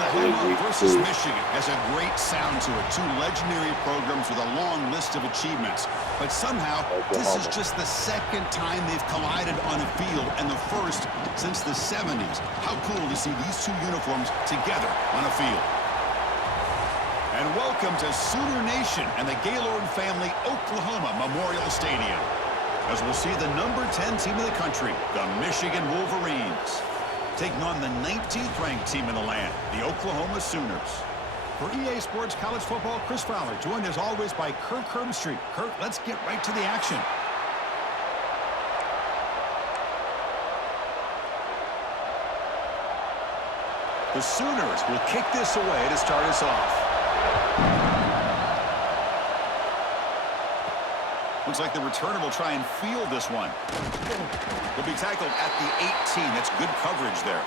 Oklahoma versus Michigan has a great sound to it. Two legendary programs with a long list of achievements. But somehow, this is just the second time they've collided on a field, and the first since the 70s. How cool to see these two uniforms together on a field. And welcome to Sooner Nation and the Gaylord family Oklahoma Memorial Stadium, as we'll see the number 10 team in the country, the Michigan Wolverines, taking on the 19th ranked team in the land, the Oklahoma Sooners. For EA Sports College Football, Chris Fowler, joined as always by Kirk Herbstreit. Kirk, let's get right to the action. The Sooners will kick this away to start us off. Looks like the returner will try and field this one. He'll be tackled at the 18. That's good coverage there.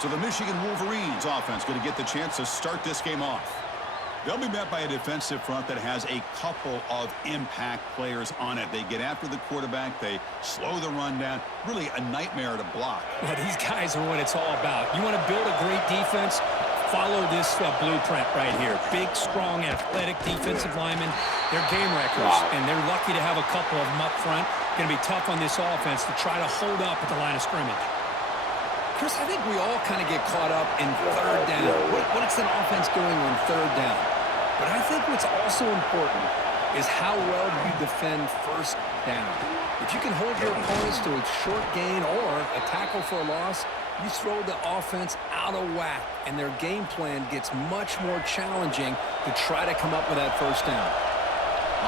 So the Michigan Wolverines offense going to get the chance to start this game off. They'll be met by a defensive front that has a couple of impact players on it. They get after the quarterback. They slow the run down. Really a nightmare to block. Well, these guys are what it's all about. You want to build a great defense? Follow this blueprint right here. Big, strong, athletic defensive linemen. They're game wreckers, and they're lucky to have a couple of them up front. Going to be tough on this offense to try to hold up at the line of scrimmage. Chris, I think we all kind of get caught up in third down. What is an offense doing on third down? But I think what's also important is how well you defend first down. If you can hold your opponents to a short gain or a tackle for a loss, you throw the offense out of whack, and their game plan gets much more challenging to try to come up with that first down.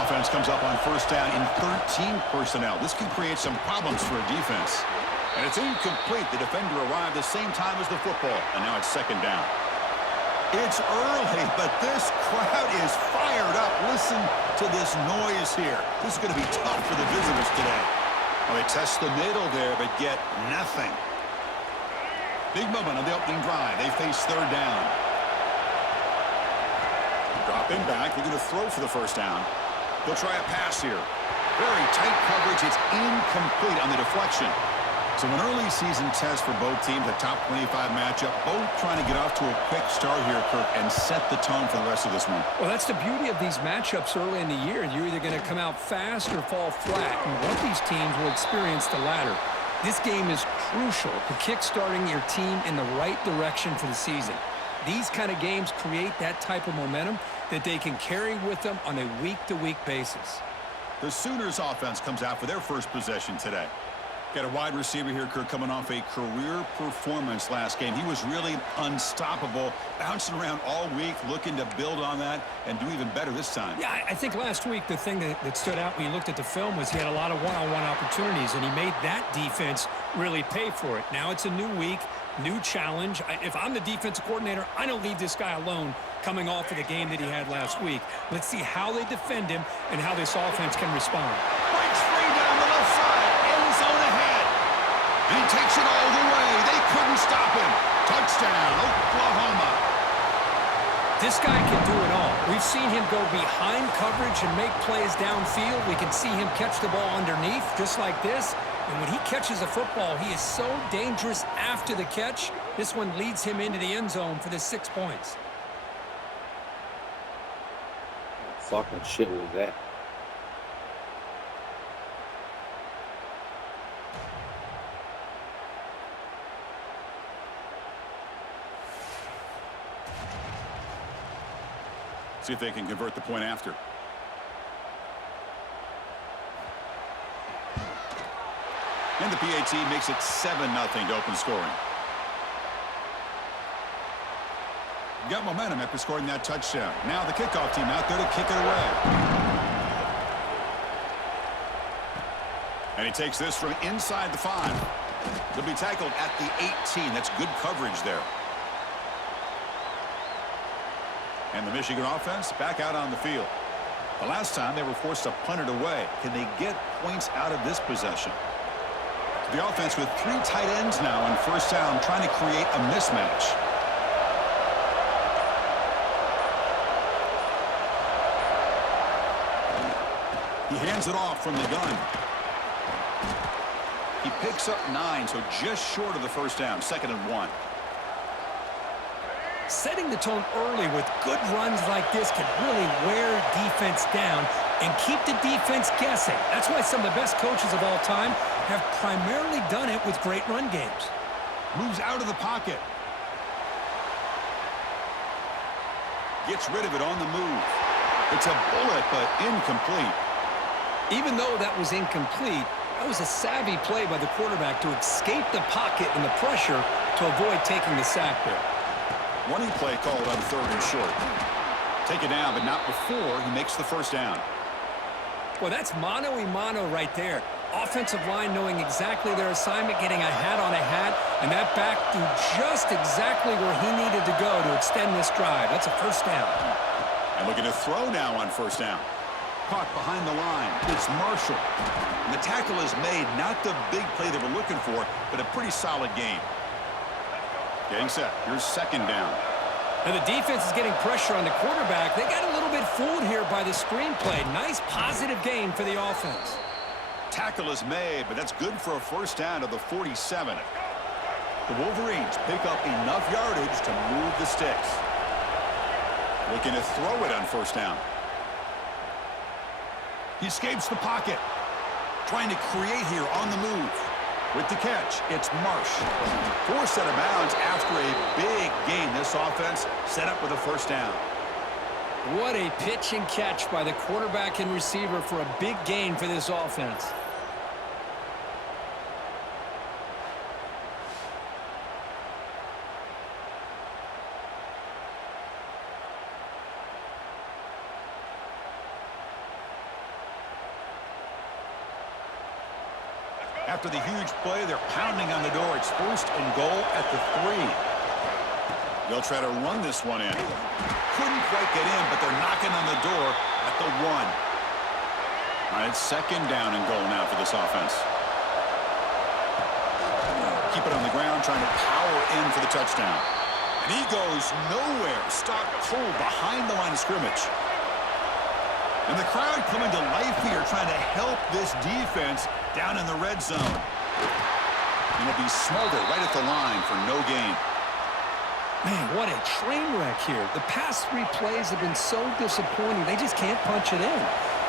Offense comes up on first down in 13 personnel. This can create some problems for a defense. And it's incomplete. The defender arrived the same time as the football, and now it's second down. It's early, but this crowd is fired up. Listen to this noise here. This is going to be tough for the visitors today. Well, they test the middle there, but get nothing. Big moment on the opening drive. They face third down. Dropping back. They're going to throw for the first down. They'll try a pass here. Very tight coverage. It's incomplete on the deflection. So an early season test for both teams, a top 25 matchup, both trying to get off to a quick start here, Kirk, and set the tone for the rest of this one. Well, that's the beauty of these matchups early in the year. You're either going to come out fast or fall flat, and one of these teams will experience the latter. This game is crucial to kick-starting your team in the right direction for the season. These kind of games create that type of momentum that they can carry with them on a week-to-week basis. The Sooners offense comes out for their first possession today. Got a wide receiver here, Kirk, coming off a career performance last game. He was really unstoppable, bouncing around all week, looking to build on that and do even better this time. Yeah, I think last week the thing that stood out when you looked at the film was he had a lot of one-on-one opportunities, and he made that defense really pay for it. Now it's a new week, new challenge. If I'm the defensive coordinator, I don't leave this guy alone coming off of the game that he had last week. Let's see how they defend him and how this offense can respond. Breaks free down the left side. End zone ahead. And he takes it all the way. They couldn't stop him. Touchdown, Oklahoma. This guy can do it all. We've seen him go behind coverage and make plays downfield. We can see him catch the ball underneath just like this. And when he catches a football, he is so dangerous after the catch. This one leads him into the end zone for the 6 points. Fucking shit was that? See if they can convert the point after. And the PAT makes it 7-0 to open scoring. Got momentum after scoring that touchdown. Now the kickoff team out there to kick it away. And he takes this from inside the 5. He'll be tackled at the 18. That's good coverage there. And the Michigan offense back out on the field. The last time they were forced to punt it away. Can they get points out of this possession? The offense with 3 tight ends now on first down, trying to create a mismatch. He hands it off from the gun. He picks up 9, so just short of the first down, 2nd and 1. Setting the tone early with good runs like this can really wear defense down and keep the defense guessing. That's why some of the best coaches of all time have primarily done it with great run games. Moves out of the pocket. Gets rid of it on the move. It's a bullet, but incomplete. Even though that was incomplete, that was a savvy play by the quarterback to escape the pocket and the pressure to avoid taking the sack there. Running play called on 3rd and short. Take it down, but not before he makes the first down. Well, that's mano-a-mano right there. Offensive line knowing exactly their assignment, getting a hat on a hat, and that back threw just exactly where he needed to go to extend this drive. That's a first down. And looking to throw now on first down. Caught behind the line. It's Marshall. And the tackle is made. Not the big play they were looking for, but a pretty solid game. Getting set. Here's second down. And the defense is getting pressure on the quarterback. They got a little bit fooled here by the screenplay. Nice positive gain for the offense. Tackle is made, but that's good for a first down to the 47. The Wolverines pick up enough yardage to move the sticks. Looking to throw it on first down. He escapes the pocket. Trying to create here on the move. With the catch, it's Marsh. Forced out of bounds after a big gain. This offense set up with a first down. What a pitch and catch by the quarterback and receiver for a big gain for this offense. After the huge play, they're pounding on the door. It's 1st and goal at the 3. They'll try to run this one in. Couldn't quite get in, but they're knocking on the door at the 1. All right, it's 2nd down and goal now for this offense. Keep it on the ground, trying to power in for the touchdown. And he goes nowhere. Stopped cold behind the line of scrimmage. And the crowd coming to life here, trying to help this defense down in the red zone. And it'll be smothered right at the line for no gain. Man, what a train wreck here. The past 3 plays have been so disappointing. They just can't punch it in.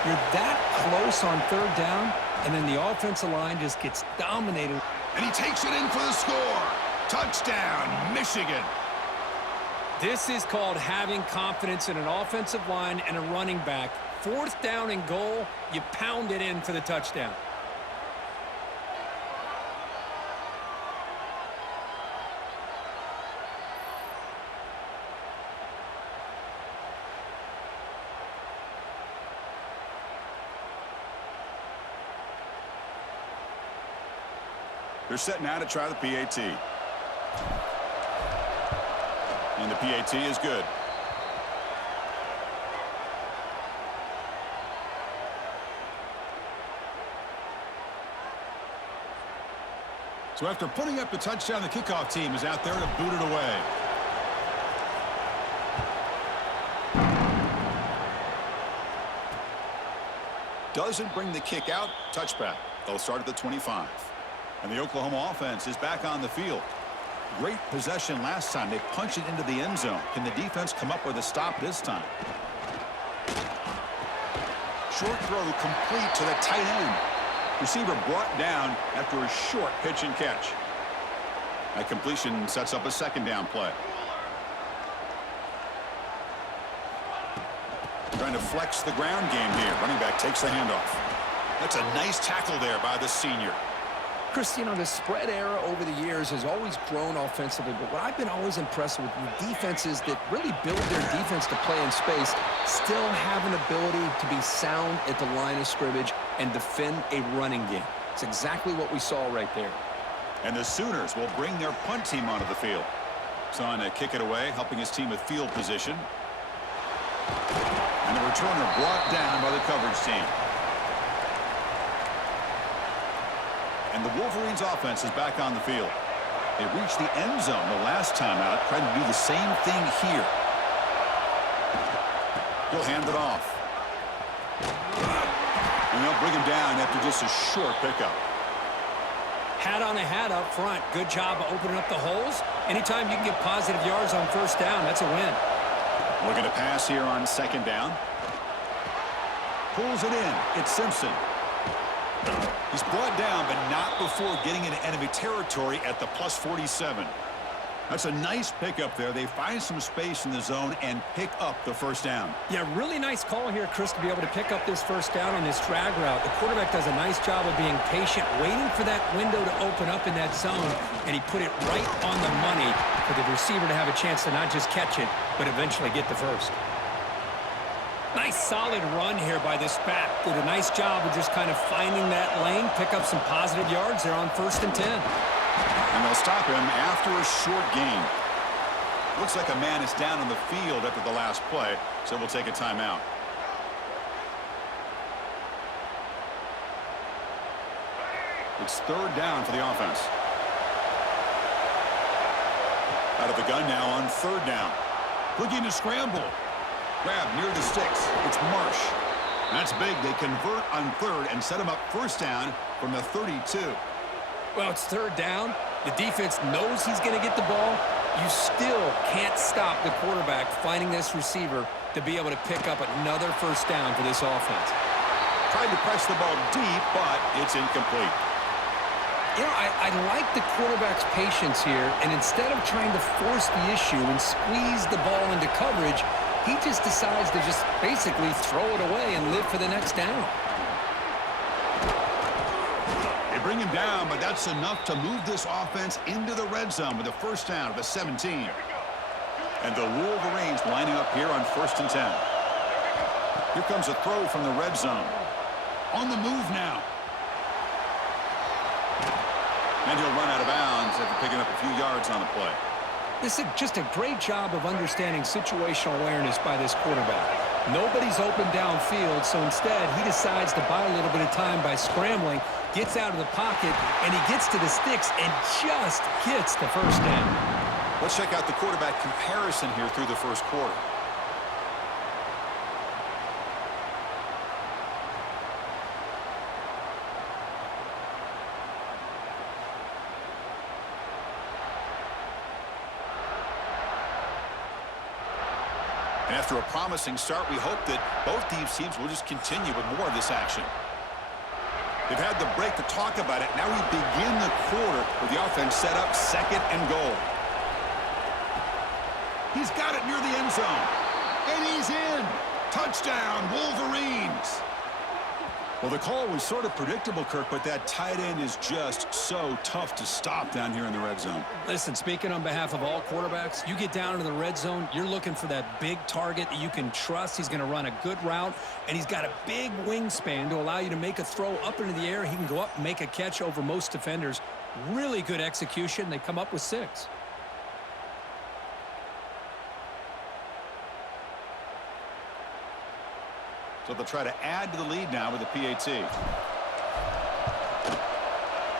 You're that close on 3rd down, and then the offensive line just gets dominated. And he takes it in for the score. Touchdown, Michigan. This is called having confidence in an offensive line and a running back. 4th down and goal, you pound it in for the touchdown. They're set now to try the PAT. And the PAT is good. So after putting up the touchdown, the kickoff team is out there to boot it away. Doesn't bring the kick out. Touchback. They'll start at the 25. And the Oklahoma offense is back on the field. Great possession last time. They punch it into the end zone. Can the defense come up with a stop this time? Short throw complete to the tight end. Receiver brought down after a short pitch and catch. That completion sets up a 2nd down play. Trying to flex the ground game here. Running back takes the handoff. That's a nice tackle there by the senior. Chris, you know, the spread era over the years has always grown offensively, but what I've been always impressed with defenses that really build their defense to play in space still have an ability to be sound at the line of scrimmage and defend a running game. It's exactly what we saw right there. And the Sooners will bring their punt team onto the field. Son to kick it away, helping his team with field position. And the returner brought down by the coverage team. And the Wolverines offense is back on the field. They reached the end zone the last time out, trying to do the same thing here. He'll hand it off. And they'll bring him down after just a short pickup. Hat on a hat up front. Good job of opening up the holes. Anytime you can get positive yards on first down, that's a win. Looking to pass here on second down. Pulls it in. It's Simpson. He's brought down, but not before getting into enemy territory at the plus 47. That's a nice pickup there. They find some space in the zone and pick up the first down. Yeah, really nice call here, Chris, to be able to pick up this first down on this drag route. The quarterback does a nice job of being patient, waiting for that window to open up in that zone, and he put it right on the money for the receiver to have a chance to not just catch it, but eventually get the first. Nice solid run here by this back. Did a nice job of just kind of finding that lane, pick up some positive yards there on 1st and 10. And they'll stop him after a short gain. Looks like a man is down on the field after the last play, so we'll take a timeout. It's 3rd down for the offense. Out of the gun now on 3rd down. Looking to scramble. Grab near the sticks. It's Marsh. That's big. They convert on 3rd and set him up first down from the 32. Well, it's 3rd down. The defense knows he's going to get the ball. You still can't stop the quarterback finding this receiver to be able to pick up another first down for this offense. Tried to press the ball deep, but it's incomplete. You know, I like the quarterback's patience here, and instead of trying to force the issue and squeeze the ball into coverage, he just decides to just basically throw it away and live for the next down. They bring him down, but that's enough to move this offense into the red zone with a first down at the 17. And the Wolverines lining up here on 1st and 10. Here comes a throw from the red zone. On the move now. And he'll run out of bounds after picking up a few yards on the play. This is just a great job of understanding situational awareness by this quarterback. Nobody's open downfield, so instead he decides to buy a little bit of time by scrambling, gets out of the pocket, and he gets to the sticks and just gets the first down. Let's check out the quarterback comparison here through the first quarter. After a promising start, we hope that both these teams will just continue with more of this action. They've had the break to talk about it. Now we begin the quarter with the offense set up 2nd and goal. He's got it near the end zone. And he's in. Touchdown, Wolverines. Well, the call was sort of predictable, Kirk, but that tight end is just so tough to stop down here in the red zone. Listen, speaking on behalf of all quarterbacks, you get down into the red zone, you're looking for that big target that you can trust. He's going to run a good route, and he's got a big wingspan to allow you to make a throw up into the air. He can go up and make a catch over most defenders. Really good execution. They come up with 6. So they'll try to add to the lead now with a PAT.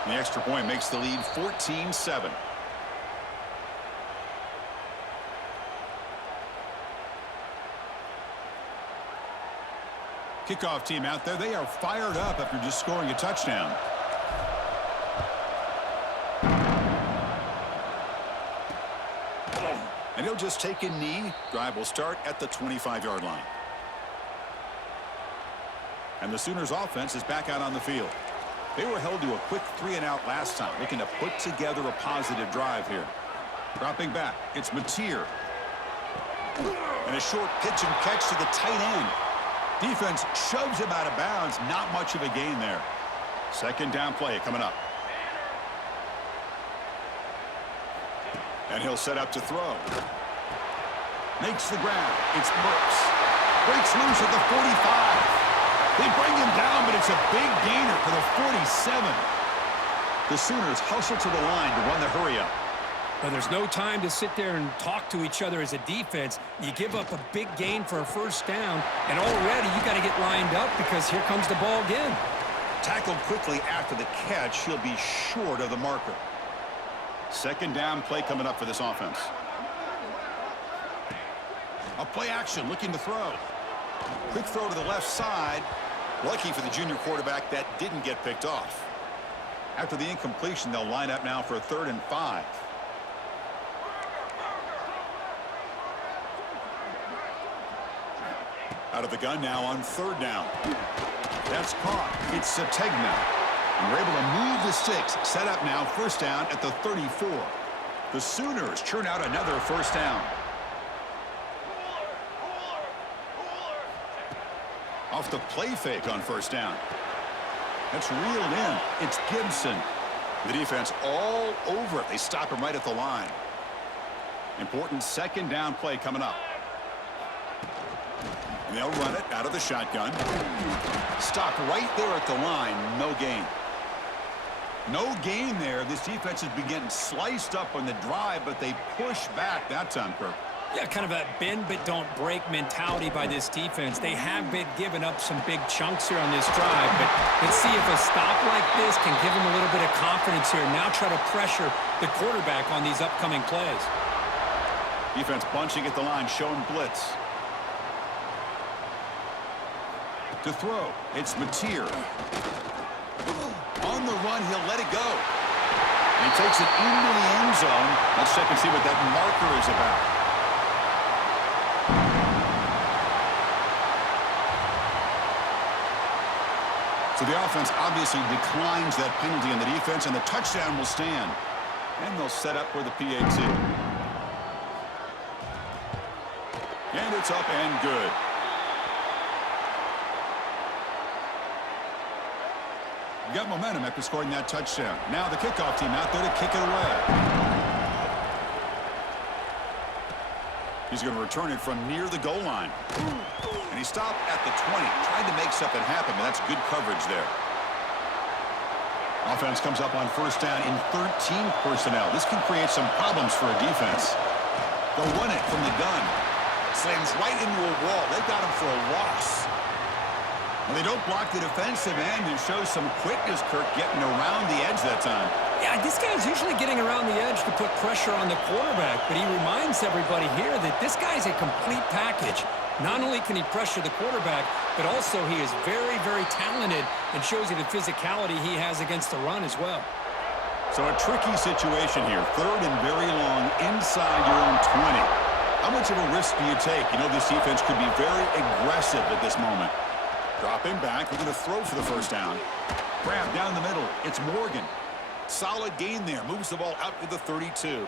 The extra point makes the lead 14-7. Kickoff team out there. They are fired up after just scoring a touchdown. And he'll just take a knee. Drive will start at the 25-yard line. And the Sooners offense is back out on the field. They were held to a quick 3-and-out last time, looking to put together a positive drive here. Dropping back, it's Mateer. And a short pitch and catch to the tight end. Defense shoves him out of bounds. Not much of a gain there. 2nd down play coming up. And he'll set up to throw. Makes the grab. It's Burks. Breaks loose at the 45. They bring him down, but it's a big gainer for the 47. The Sooners hustle to the line to run the hurry-up. Well, there's no time to sit there and talk to each other as a defense. You give up a big gain for a first down, and already you got to get lined up because here comes the ball again. Tackled quickly after the catch. He'll be short of the marker. 2nd down play coming up for this offense. A play action looking to throw. Quick throw to the left side. Lucky for the junior quarterback that didn't get picked off. After the incompletion, they'll line up now for a 3rd and 5. Out of the gun now on 3rd down. That's caught. It's Sategna. And we're able to move the sticks. Set up now, 1st down at the 34. The Sooners churn out another 1st down. Off the play fake on 1st down. That's reeled in. It's Gibson. The defense all over it. They stop him right at the line. Important 2nd down play coming up. And they'll run it out of the shotgun. Stop right there at the line. No gain. No gain there. This defense has been getting sliced up on the drive, but they push back that time, Kirk. Yeah, kind of a bend but don't break mentality by this defense. They have been giving up some big chunks here on this drive, but let's see if a stop like this can give them a little bit of confidence here. Now try to pressure the quarterback on these upcoming plays. Defense bunching at the line, showing blitz. To throw, it's Mateer. On the run, he'll let it go. And he takes it into the end zone. Let's check and see what that marker is about. So the offense obviously declines that penalty in the defense, and the touchdown will stand. And they'll set up for the PAT. And it's up and good. Got momentum after scoring that touchdown. Now the kickoff team out there to kick it away. He's going to return it from near the goal line. And he stopped at the 20. Tried to make something happen, but that's good coverage there. Offense comes up on 1st down in 13 personnel. This can create some problems for a defense. They'll run it from the gun. Slams right into a wall. They got him for a loss. And they don't block the defensive end and show some quickness, Kirk, getting around the edge that time. Yeah, this guy's usually getting around the edge to put pressure on the quarterback, but he reminds everybody here that this guy's a complete package. Not only can he pressure the quarterback, but also he is very, very talented and shows you the physicality he has against the run as well. So a tricky situation here. 3rd and very long inside your own 20. How much of a risk do you take? You know, this defense could be very aggressive at this moment. Dropping back, we're going to throw for the 1st down. Grab down the middle. It's Morgan. Solid gain there. Moves the ball out to the 32.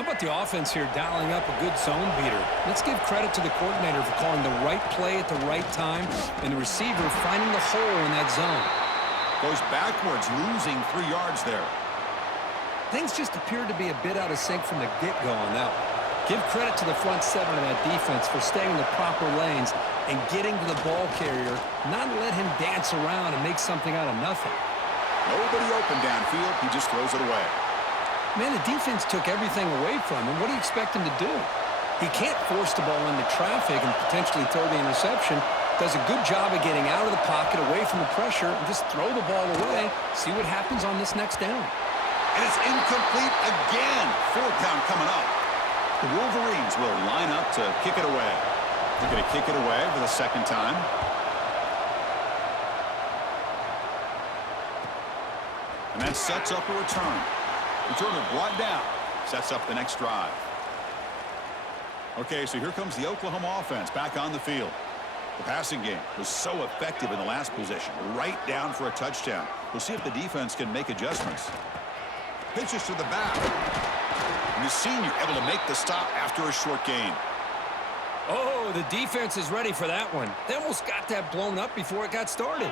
How about the offense here dialing up a good zone beater? Let's give credit to the coordinator for calling the right play at the right time and the receiver finding the hole in that zone. Goes backwards, losing 3 yards there. Things just appeared to be a bit out of sync from the get-go on that one. Give credit to the front 7 of that defense for staying in the proper lanes and getting to the ball carrier, not let him dance around and make something out of nothing. Nobody open downfield. He just throws it away. Man, the defense took everything away from him. What do you expect him to do? He can't force the ball into traffic and potentially throw the interception. Does a good job of getting out of the pocket, away from the pressure, and just throw the ball away. See what happens on this next down. And it's incomplete again. 4th down coming up. The Wolverines will line up to kick it away. They're going to kick it away for the 2nd time. And that sets up a return. Returner brought down. Sets up the next drive. Okay, so here comes the Oklahoma offense back on the field. The passing game was so effective in the last possession. Right down for a touchdown. We'll see if the defense can make adjustments. Pitches to the back. And the senior able to make the stop after a short gain. Oh, the defense is ready for that one. They almost got that blown up before it got started.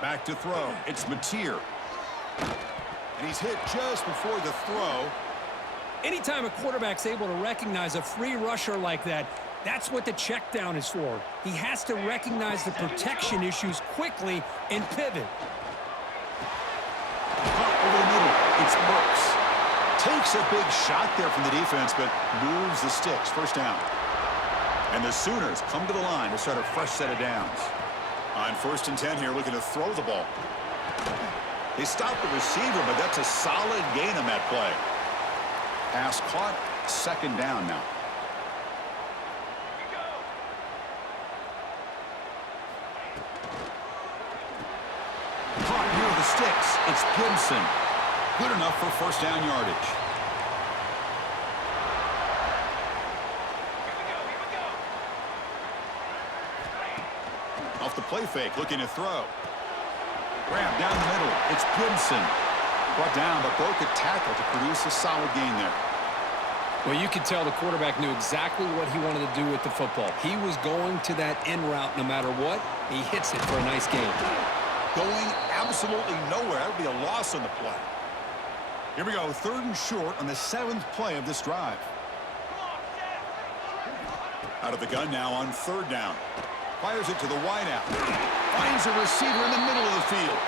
Back to throw. It's Mateer. And he's hit just before the throw. Anytime a quarterback's able to recognize a free rusher like that, that's what the check down is for. He has to recognize the protection issues quickly and pivot. Over the middle, it's Brooks. Takes a big shot there from the defense, but moves the sticks. 1st down. And the Sooners come to the line to start a fresh set of downs. On 1st and 10 here, looking to throw the ball. They stop the receiver, but that's a solid gain on that play. Pass caught, 2nd down now. It's Gibson. Good enough for first down yardage. Off the play fake, looking to throw. Grab down the middle. It's Gibson. Brought down, but broke a tackle to produce a solid gain there. Well, you could tell the quarterback knew exactly what he wanted to do with the football. He was going to that in route no matter what. He hits it for a nice gain. Going absolutely nowhere. That would be a loss on the play. Here we go, 3rd and short on the 7th play of this drive. Out of the gun now on 3rd down. Fires it to the wideout. Finds a receiver in the middle of the field.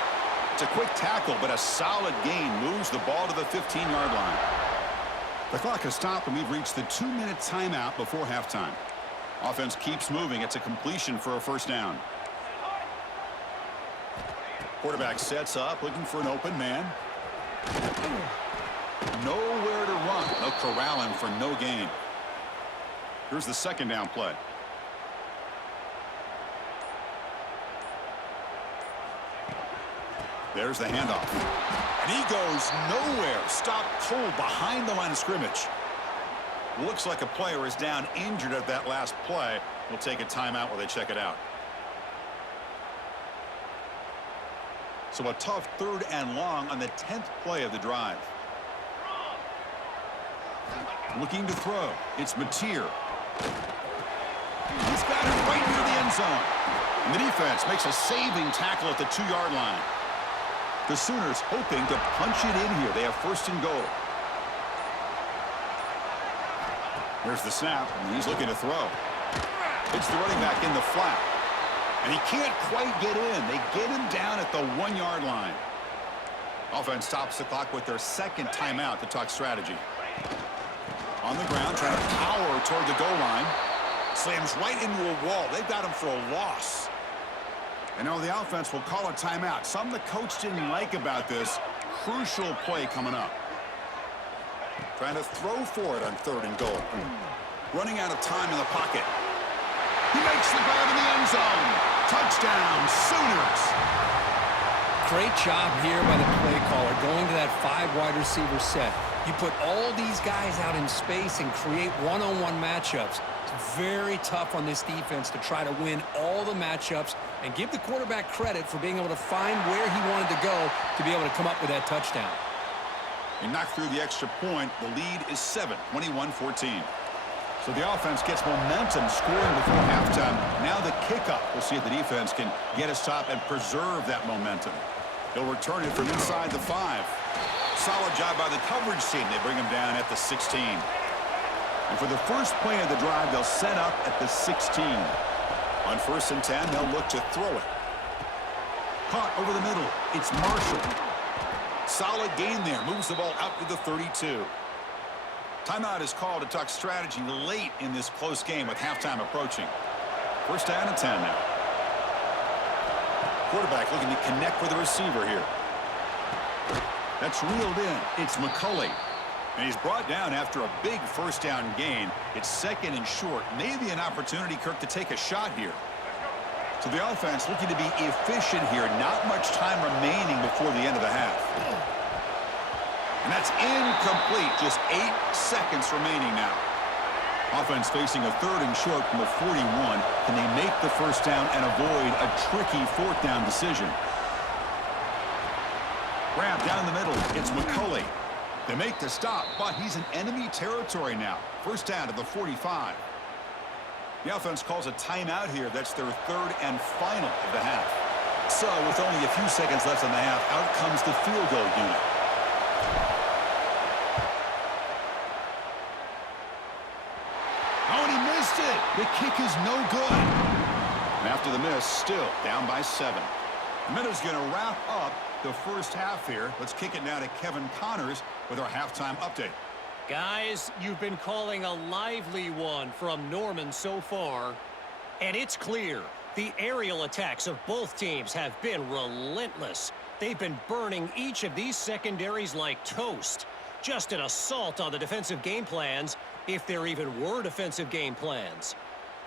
It's a quick tackle, but a solid gain moves the ball to the 15-yard line. The clock has stopped, and we've reached the 2-minute timeout before halftime. Offense keeps moving. It's a completion for a first down. Quarterback sets up, looking for an open man. Nowhere to run. They'll corral him for no gain. Here's the 2nd down play. There's the handoff. And he goes nowhere. Stopped cold behind the line of scrimmage. Looks like a player is down injured at that last play. We'll take a timeout while they check it out. So a tough 3rd and long on the 10th play of the drive. Looking to throw. It's Mateer. He's got it right near the end zone. And the defense makes a saving tackle at the 2-yard line. The Sooners hoping to punch it in here. They have 1st and goal. Here's the snap, and he's looking to throw. It's the running back in the flat. And he can't quite get in. They get him down at the 1-yard line. Offense stops the clock with their 2nd timeout to talk strategy. On the ground, trying to power toward the goal line. Slams right into a wall. They've got him for a loss. And now the offense will call a timeout. Something the coach didn't like about this. Crucial play coming up. Trying to throw for it on 3rd and goal. Running out of time in the pocket. He makes the grab in the end zone. Touchdown, Sooners. Great job here by the play caller, going to that 5 wide receiver set. You put all these guys out in space and create one-on-one matchups. It's very tough on this defense to try to win all the matchups and give the quarterback credit for being able to find where he wanted to go to be able to come up with that touchdown. He knocked through the extra point. The lead is 7, 21-14. So the offense gets momentum scoring before halftime. Now the kickoff. We'll see if the defense can get a stop and preserve that momentum. They'll return it from inside the 5. Solid job by the coverage team. They bring him down at the 16. And for the first play of the drive, they'll set up at the 16. On 1st and 10, they'll look to throw it. Caught over the middle. It's Marshall. Solid gain there. Moves the ball out to the 32. Timeout is called to talk strategy late in this close game with halftime approaching. 1st down and 10 now. Quarterback looking to connect with the receiver here. That's reeled in. It's McCulley. And he's brought down after a big 1st down gain. It's 2nd and short. Maybe an opportunity, Kirk, to take a shot here. So the offense looking to be efficient here. Not much time remaining before the end of the half. And that's incomplete. Just 8 seconds remaining now. Offense facing a 3rd and short from the 41. Can they make the 1st down and avoid a tricky 4th down decision? Grab down the middle. It's McCulley. They make the stop, but he's in enemy territory now. 1st down to the 45. The offense calls a timeout here. That's their 3rd and final of the half. So with only a few seconds left in the half, out comes the field goal unit. Oh, and he missed it. The kick is no good. And after the miss, still down by 7. The minute's going to wrap up the first half here. Let's kick it now to Kevin Connors with our halftime update. Guys, you've been calling a lively one from Norman so far. And it's clear the aerial attacks of both teams have been relentless. They've been burning each of these secondaries like toast. Just an assault on the defensive game plans, if there even were defensive game plans.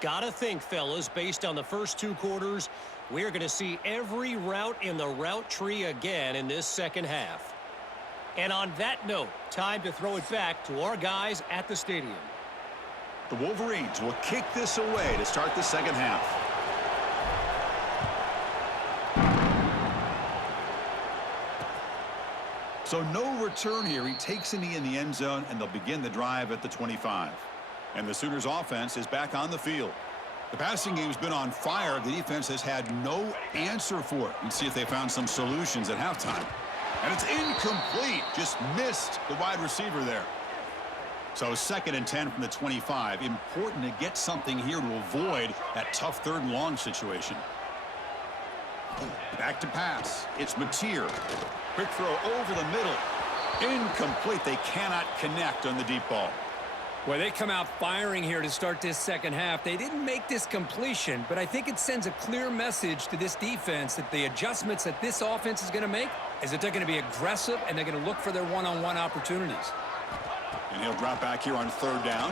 Gotta think, fellas, based on the first 2 quarters, We're going to see every route in the route tree again in this second half. And on that note, time to throw it back to our guys at the stadium. The Wolverines will kick this away to start the second half. So no return here. He takes a knee in the end zone, and they'll begin the drive at the 25. And the Sooners offense is back on the field. The passing game's been on fire. The defense has had no answer for it. Let's see if they found some solutions at halftime. And it's incomplete. Just missed the wide receiver there. So 2nd and 10 from the 25. Important to get something here to avoid that tough 3rd and long situation. Back to pass. It's Mateer. Quick throw over the middle. Incomplete. They cannot connect on the deep ball. Well, they come out firing here to start this second half. They didn't make this completion, but I think it sends a clear message to this defense that the adjustments that this offense is going to make is that they're going to be aggressive and they're going to look for their one-on-one opportunities. And he'll drop back here on 3rd down.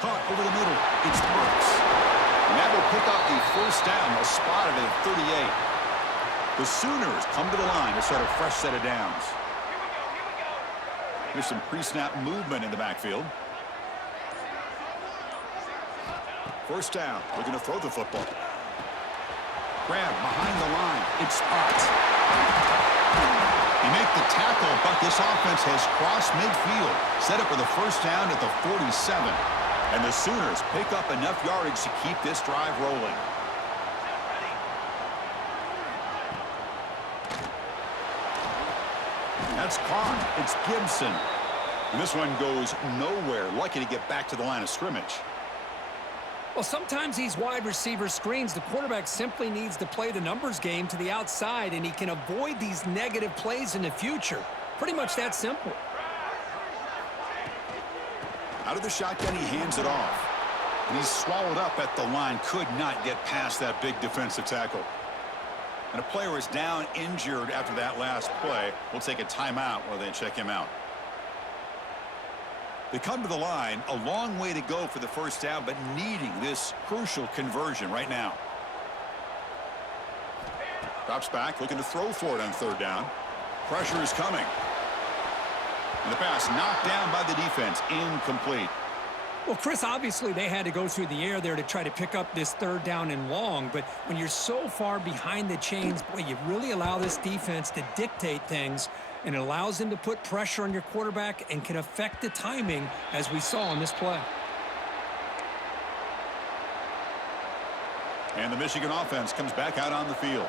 Caught over the middle. It's Burks. And that will pick up the 1st down. They'll spot it at 38. The Sooners come to the line to start a fresh set of downs. Here's some pre-snap movement in the backfield. 1st down. Looking to throw the football. Grab behind the line. It's Ott. They make the tackle, but this offense has crossed midfield. Set up for the 1st down at the 47. And the Sooners pick up enough yardage to keep this drive rolling. That's caught. It's Gibson. And this one goes nowhere. Lucky to get back to the line of scrimmage. Well, sometimes these wide receiver screens, the quarterback simply needs to play the numbers game to the outside, and he can avoid these negative plays in the future. Pretty much that simple. Out of the shotgun, he hands it off. And he's swallowed up at the line. Could not get past that big defensive tackle. And a player is down injured after that last play. We'll take a timeout while they check him out. They come to the line, a long way to go for the 1st down, but needing this crucial conversion right now. Drops back, looking to throw for it on 3rd down. Pressure is coming. And the pass knocked down by the defense, incomplete. Well, Chris, obviously they had to go through the air there to try to pick up this 3rd down and long, but when you're so far behind the chains, boy, you really allow this defense to dictate things, and it allows them to put pressure on your quarterback and can affect the timing, as we saw on this play. And the Michigan offense comes back out on the field.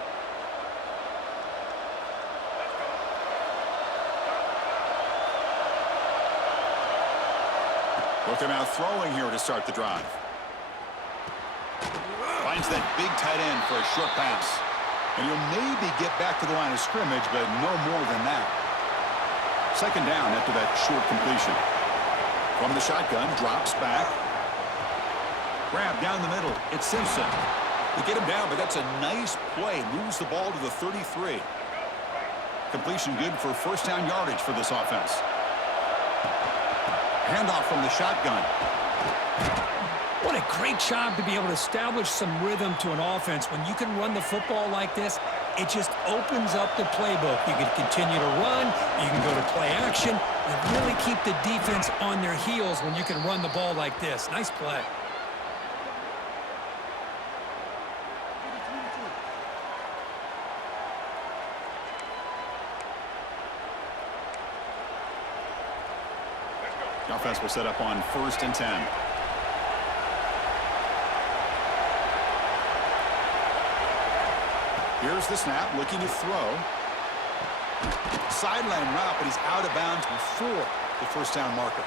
Look him out throwing here to start the drive. Finds that big tight end for a short pass. And he'll maybe get back to the line of scrimmage, but no more than that. 2nd down after that short completion. From the shotgun, drops back. Grab down the middle. It's Simpson. They get him down, but that's a nice play. Moves the ball to the 33. Completion good for 1st down yardage for this offense. Handoff from the shotgun. What a great job to be able to establish some rhythm to an offense. When you can run the football like this, it just opens up the playbook. You can continue to run. You can go to play action. You really keep the defense on their heels when you can run the ball like this. Nice play. The offense will set up on 1st and 10. Here's the snap, looking to throw. Sideline route, but he's out of bounds before the 1st down marker.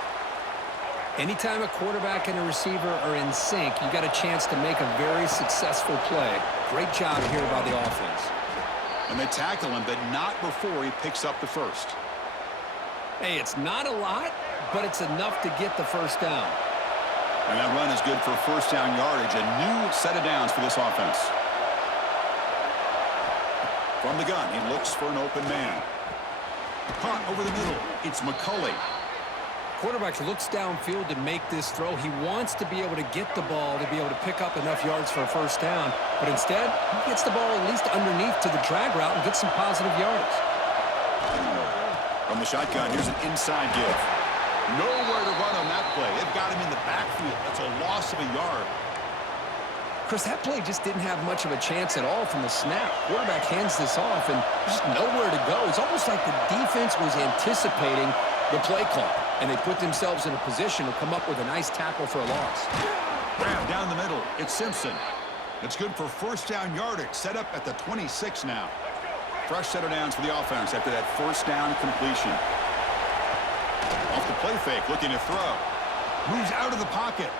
Anytime a quarterback and a receiver are in sync, you got a chance to make a very successful play. Great job here by the offense. And they tackle him, but not before he picks up the 1st. Hey, it's not a lot, but it's enough to get the 1st down. And that run is good for 1st down yardage. A new set of downs for this offense. From the gun, he looks for an open man. Caught over the middle. It's McCulley. Quarterback looks downfield to make this throw. He wants to be able to get the ball to be able to pick up enough yards for a first down. But instead, he gets the ball at least underneath to the drag route and gets some positive yards. From the shotgun, here's an inside give. Nowhere to run on that play. They've got him in the backfield. That's a loss of a yard. Chris, that play just didn't have much of a chance at all from the snap. Quarterback hands this off, and there's just nowhere to go. It's almost like the defense was anticipating the play call, and they put themselves in a position to come up with a nice tackle for a loss. Grab down the middle. It's Simpson. It's good for first down yardage. Set up at the 26 now. Fresh set of downs for the offense after that first down completion. Off the play fake, looking to throw. Moves out of the pocket.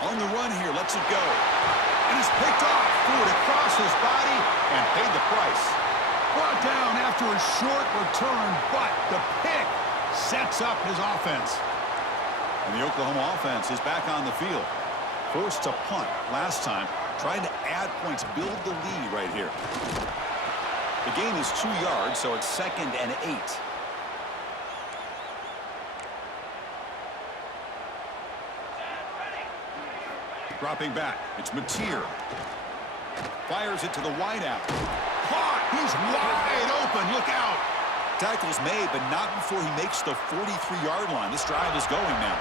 On the run here, lets it go. And it's picked off. Threw it across his body and paid the price. Brought down after a short return, but the pick sets up his offense. And the Oklahoma offense is back on the field. First to punt last time, trying to add points, build the lead right here. The gain is 2 yards, so it's 2nd and 8. Dropping back, it's Mateer. Fires it to the wideout. Caught! He's wide open, look out! Tackle's made, but not before he makes the 43-yard line. This drive is going now.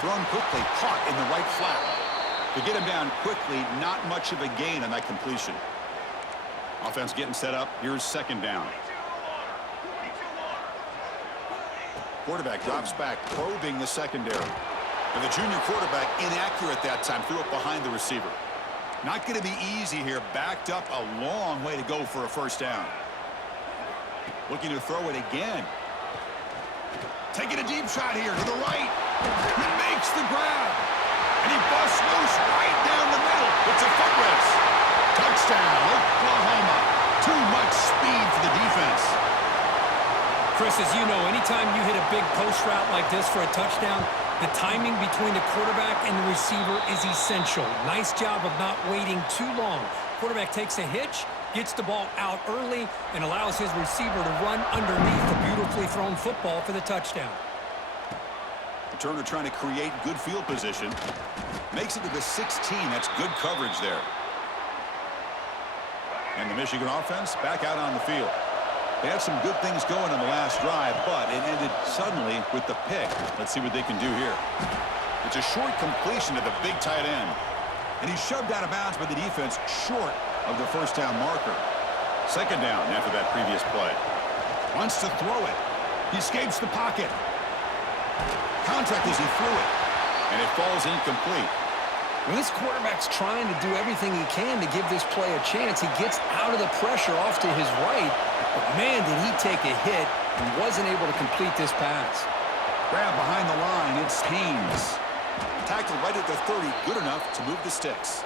Thrown quickly, caught in the right flat. To get him down quickly, not much of a gain on that completion. Offense getting set up. Here's 2nd down. Quarterback drops back, probing the secondary. And the junior quarterback inaccurate that time, threw it behind the receiver. Not going to be easy here, backed up a long way to go for a first down. Looking to throw it again. Taking a deep shot here to the right. He makes the grab. And he busts loose right down the middle. It's a foot race. Touchdown, Oklahoma. Too much speed for the defense. Chris, as you know, anytime you hit a big post route like this for a touchdown, the timing between the quarterback and the receiver is essential. Nice job of not waiting too long. Quarterback takes a hitch, gets the ball out early, and allows his receiver to run underneath the beautifully thrown football for the touchdown. Turner trying to create good field position. Makes it to the 16. That's good coverage there. And the Michigan offense back out on the field. They had some good things going on the last drive, but it ended suddenly with the pick. Let's see what they can do here. It's a short completion to the big tight end. And he's shoved out of bounds by the defense short of the first down marker. 2nd down after that previous play. Wants to throw it. He escapes the pocket. Contact as he threw it. And it falls incomplete. When this quarterback's trying to do everything he can to give this play a chance, he gets out of the pressure off to his right. But, man, did he take a hit and wasn't able to complete this pass. Grab behind the line. It's Haynes. Tackled right at the 30. Good enough to move the sticks.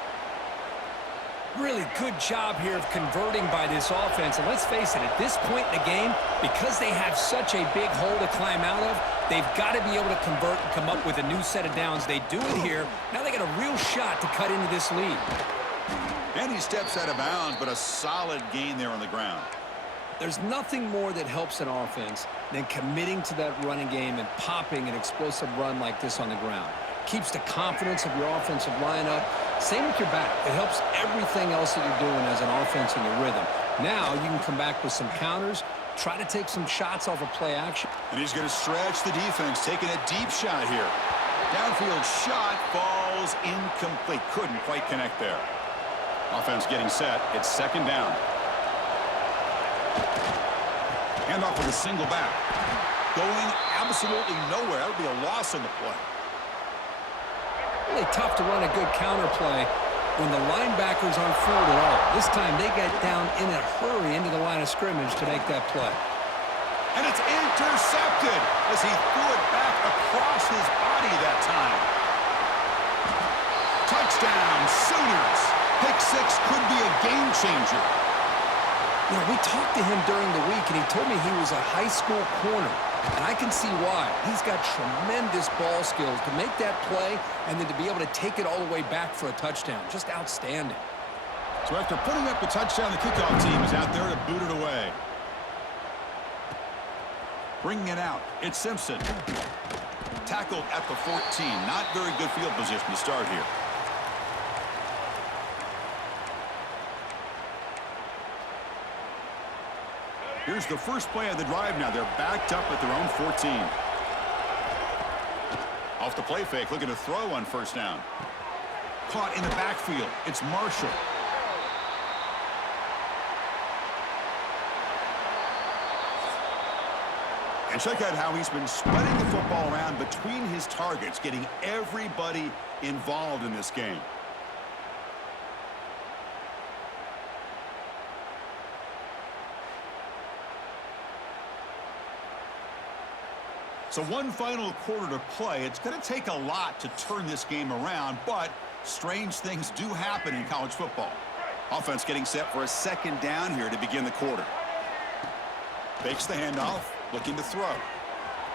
Really good job here of converting by this offense. And let's face it, at this point in the game, because they have such a big hole to climb out of, they've got to be able to convert and come up with a new set of downs. They do it here. Now they got a real shot to cut into this lead. And he steps out of bounds, but a solid gain there on the ground. There's nothing more that helps an offense than committing to that running game and popping an explosive run like this on the ground. Keeps the confidence of your offensive lineup. Same with your back. It helps everything else that you're doing as an offense in your rhythm. Now you can come back with some counters, try to take some shots off of play action. And he's going to stretch the defense, taking a deep shot here. Downfield shot falls incomplete. Couldn't quite connect there. Offense getting set. It's 2nd down. Hand off with a single back. Going absolutely nowhere. That would be a loss on the play. Really tough to run a good counter play when the linebackers aren't fooled at all. This time they get down in a hurry into the line of scrimmage to make that play. And it's intercepted as he threw it back across his body that time. Touchdown, Sooners. Pick 6 could be a game changer. You know, we talked to him during the week, and he told me he was a high school corner. And I can see why. He's got tremendous ball skills to make that play and then to be able to take it all the way back for a touchdown. Just outstanding. So after putting up the touchdown, the kickoff team is out there to boot it away. Bringing it out, it's Simpson. Tackled at the 14. Not very good field position to start here. Here's the first play of the drive now. They're backed up at their own 14. Off the play fake, looking to throw on first down. Caught in the backfield. It's Marshall. And check out how he's been spreading the football around between his targets, getting everybody involved in this game. So one final quarter to play. It's going to take a lot to turn this game around, but strange things do happen in college football. Offense getting set for a second down here to begin the quarter. Fakes the handoff, looking to throw.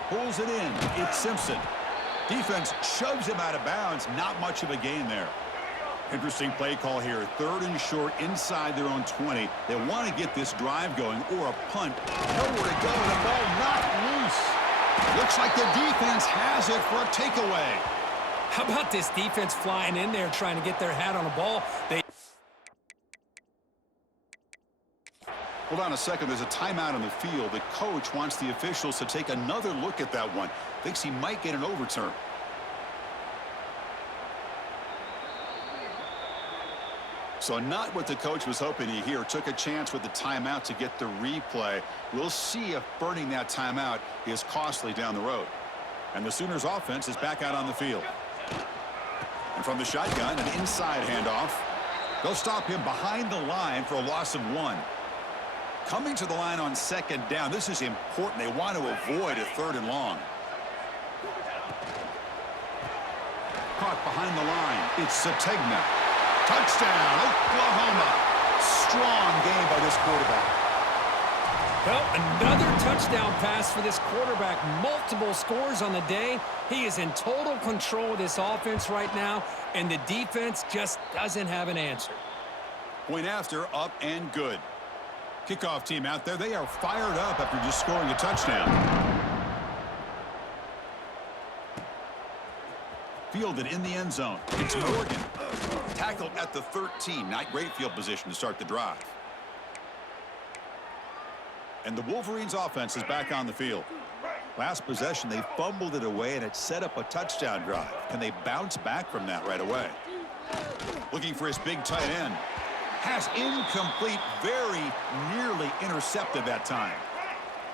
Pulls it in. It's Simpson. Defense shoves him out of bounds. Not much of a gain there. Interesting play call here. 3rd and short inside their own 20. They want to get this drive going or a punt. Nowhere to go. The ball knocked loose. Looks like the defense has it for a takeaway. How about this defense flying in there trying to get their hat on the ball? Hold on a second. There's a timeout on the field. The coach wants the officials to take another look at that one. Thinks he might get an overturn. So not what the coach was hoping to hear. Took a chance with the timeout to get the replay. We'll see if burning that timeout is costly down the road. And the Sooners offense is back out on the field. And from the shotgun, an inside handoff. They'll stop him behind the line for a loss of 1. Coming to the line on second down. This is important. They want to avoid a 3rd and long. Caught behind the line. It's Sategna. Touchdown, Oklahoma. Strong game by this quarterback. Well, another touchdown pass for this quarterback. Multiple scores on the day. He is in total control of this offense right now, and the defense just doesn't have an answer. Point after, up and good. Kickoff team out there. They are fired up after just scoring a touchdown. Fielded in the end zone. It's Morgan. Tackled at the 13. Not great field position to start the drive. And the Wolverines offense is back on the field. Last possession, they fumbled it away, and it set up a touchdown drive. Can they bounce back from that right away? Looking for his big tight end. Pass incomplete, very nearly intercepted that time.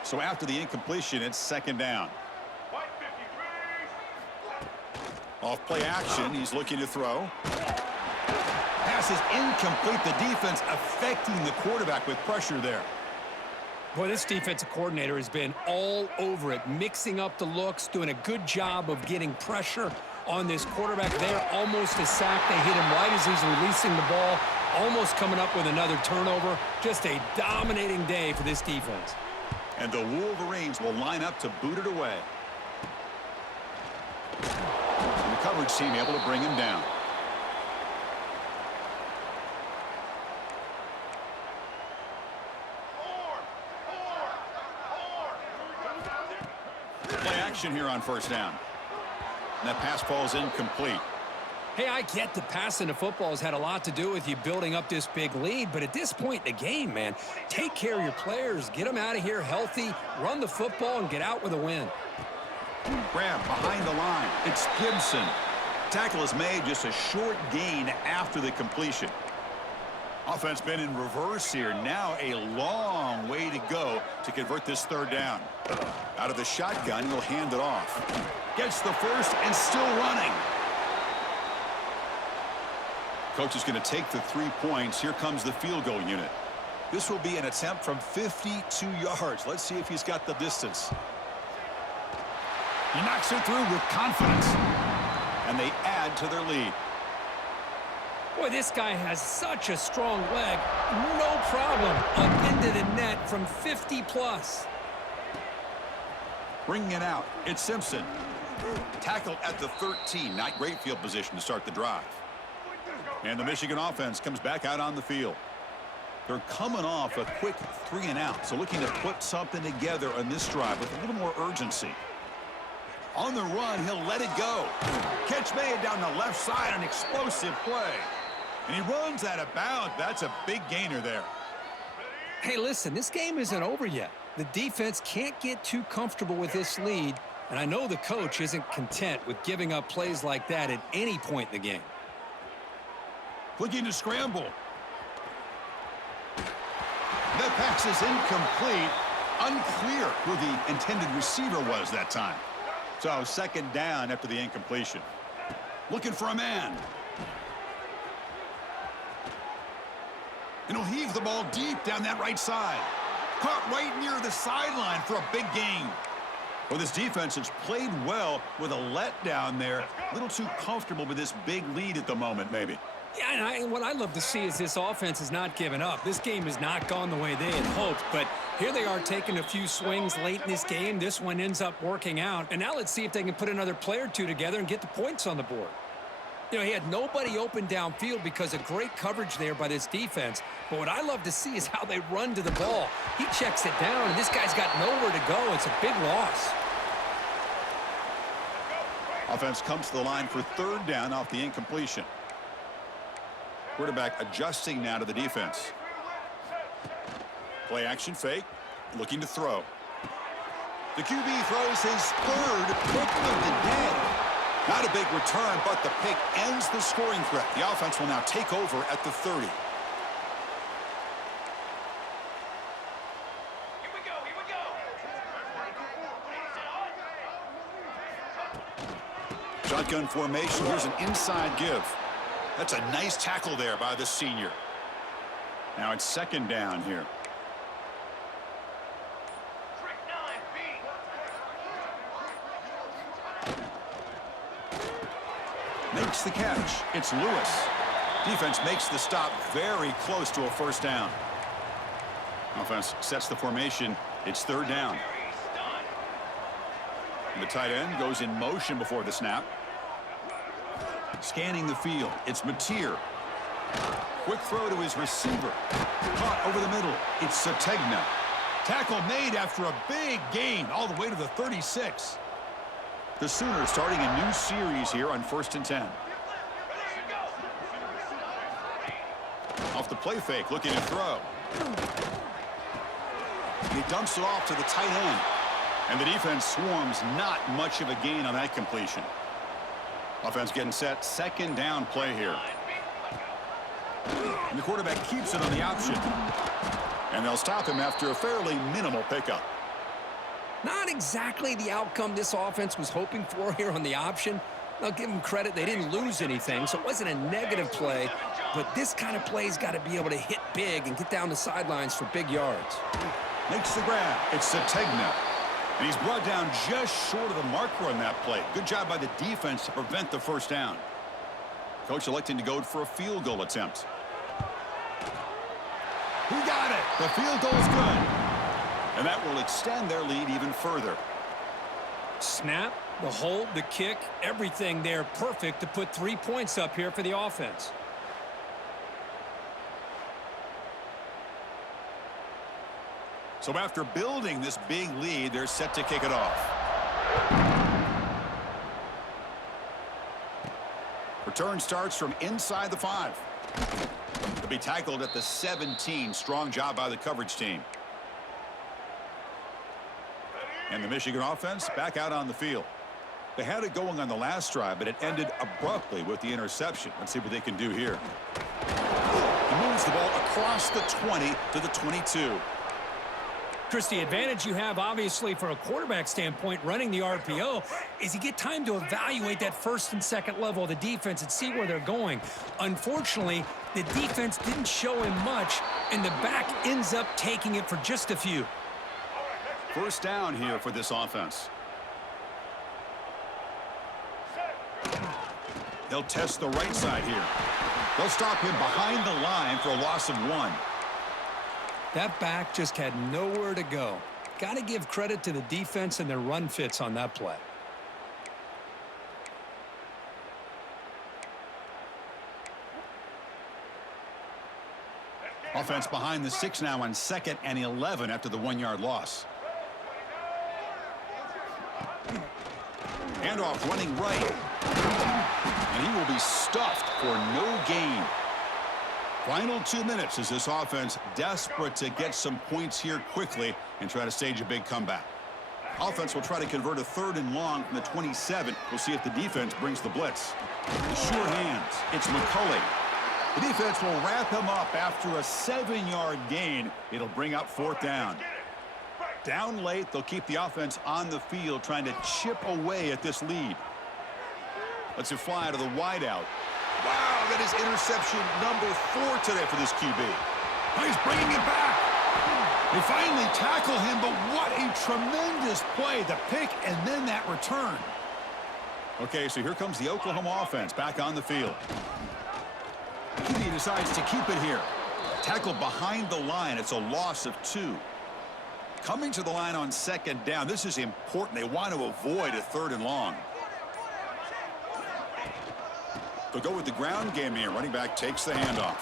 So after the incompletion, it's second down. Off play action, he's looking to throw. Pass is incomplete. The defense affecting the quarterback with pressure there. Boy, this defensive coordinator has been all over it, mixing up the looks, doing a good job of getting pressure on this quarterback there. Almost a sack. They hit him right as he's releasing the ball, almost coming up with another turnover. Just a dominating day for this defense. And the Wolverines will line up to boot it away. And the coverage team able to bring him down. Play action here on first down. And that pass falls incomplete. Hey, I get that passing the football has had a lot to do with you building up this big lead, but at this point in the game, man, take care of your players, get them out of here healthy, run the football, and get out with a win. Grab behind the line. It's Gibson. Tackle is made, just a short gain after the completion. Offense been in reverse here. Now a long way to go to convert this third down. Out of the shotgun, he'll hand it off. Gets the first and still running. Coach is going to take the 3 points. Here comes the field goal unit. This will be an attempt from 52 yards. Let's see if he's got the distance. He knocks it through with confidence. And they add to their lead. Boy, this guy has such a strong leg. No problem. Up into the net from 50+. Bringing it out. It's Simpson. Tackled at the 13. Not great field position to start the drive. And the Michigan offense comes back out on the field. They're coming off a quick 3-and-out, so looking to put something together on this drive with a little more urgency. On the run, he'll let it go. Catch made down the left side, an explosive play. And he runs out of bounds. That's a big gainer there. Hey, listen, this game isn't over yet. The defense can't get too comfortable with this lead, and I know the coach isn't content with giving up plays like that at any point in the game. Looking to scramble. That pass is incomplete. Unclear who the intended receiver was that time. So second down after the incompletion. Looking for a man. And he'll heave the ball deep down that right side. Caught right near the sideline for a big gain. Well, this defense has played well with a letdown there. A little too comfortable with this big lead at the moment, maybe. Yeah, and what I love to see is this offense is not giving up. This game has not gone the way they had hoped, but here they are taking a few swings late in this game. This one ends up working out, and now let's see if they can put another play or two together and get the points on the board. You know, he had nobody open downfield because of great coverage there by this defense, but what I love to see is how they run to the ball. He checks it down, and this guy's got nowhere to go. It's a big loss. Offense comes to the line for third down off the incompletion. Quarterback adjusting now to the defense. Play action fake. Looking to throw. The QB throws his third pick of the day. Not a big return, but the pick ends the scoring threat. The offense will now take over at the 30. Shotgun formation. Here's an inside give. That's a nice tackle there by the senior. Now it's second down here. Makes the catch. It's Lewis. Defense makes the stop very close to a first down. Offense sets the formation. It's third down. And the tight end goes in motion before the snap. Scanning the field. It's Mateer. Quick throw to his receiver. Caught over the middle. It's Sategna. Tackle made after a big gain all the way to the 36. The Sooners starting a new series here on 1st and 10. Off the play fake, looking to throw. He dumps it off to the tight end. And the defense swarms, not much of a gain on that completion. Offense getting set, second down play here. And the quarterback keeps it on the option. And they'll stop him after a fairly minimal pickup. Not exactly the outcome this offense was hoping for here on the option. I'll give them credit. They didn't lose anything, so it wasn't a negative play. But this kind of play's got to be able to hit big and get down the sidelines for big yards. Makes the grab. It's Sategna. And he's brought down just short of the marker on that play. Good job by the defense to prevent the first down. Coach electing to go for a field goal attempt. He got it. The field goal is good. And that will extend their lead even further. Snap, the hold, the kick, everything there perfect to put 3 points up here for the offense. So after building this big lead, they're set to kick it off. Return starts from inside the 5. He'll be tackled at the 17. Strong job by the coverage team. And the Michigan offense back out on the field. They had it going on the last drive, but it ended abruptly with the interception. Let's see what they can do here. He moves the ball across the 20 to the 22. Chris, the advantage you have, obviously, from a quarterback standpoint, running the RPO, is you get time to evaluate that first and second level of the defense and see where they're going. Unfortunately, the defense didn't show him much, and the back ends up taking it for just a few. First down here for this offense. They'll test the right side here. They'll stop him behind the line for a loss of 1. That back just had nowhere to go. Got to give credit to the defense and their run fits on that play. Offense behind the 6 now on 2nd and 11 after the 1-yard loss. Handoff running right. And he will be stuffed for no gain. Final 2 minutes as this offense desperate to get some points here quickly and try to stage a big comeback. Offense will try to convert a 3rd and long from the 27. We'll see if the defense brings the blitz. The sure hands. It's McCulley. The defense will wrap him up after a 7-yard gain. It'll bring up 4th down. Down late, they'll keep the offense on the field trying to chip away at this lead. Let's it fly to the wideout. Wow, that is interception number 4 today for this QB. Oh, he's bringing it back. They finally tackle him, but what a tremendous play. The pick and then that return. Okay, so here comes the Oklahoma offense back on the field. He decides to keep it here. Tackled behind the line. It's a loss of 2. Coming to the line on 2nd down. This is important. They want to avoid a 3rd and long. They'll go with the ground game here. Running back takes the handoff.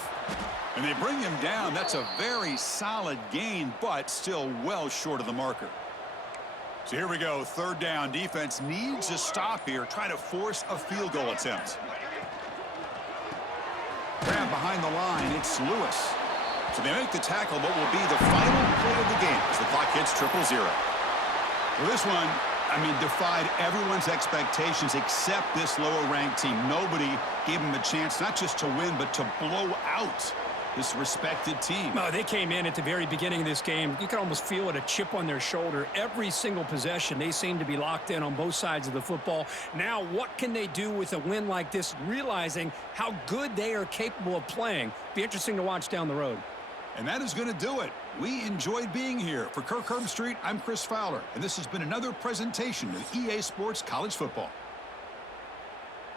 And they bring him down. That's a very solid gain, but still well short of the marker. So here we go. 3rd down. Defense needs a stop here. Try to force a field goal attempt. Grab behind the line. It's Lewis. So they make the tackle, but will be the final play of the game as the clock hits 0-0. Well, this one, defied everyone's expectations except this lower-ranked team. Nobody gave them a chance not just to win, but to blow out this respected team. No, they came in at the very beginning of this game. You could almost feel it, a chip on their shoulder. Every single possession, they seem to be locked in on both sides of the football. Now, what can they do with a win like this, realizing how good they are capable of playing? Be interesting to watch down the road. And that is going to do it. We enjoyed being here. For Kirk Herbstreit, I'm Chris Fowler, and this has been another presentation of EA Sports College Football.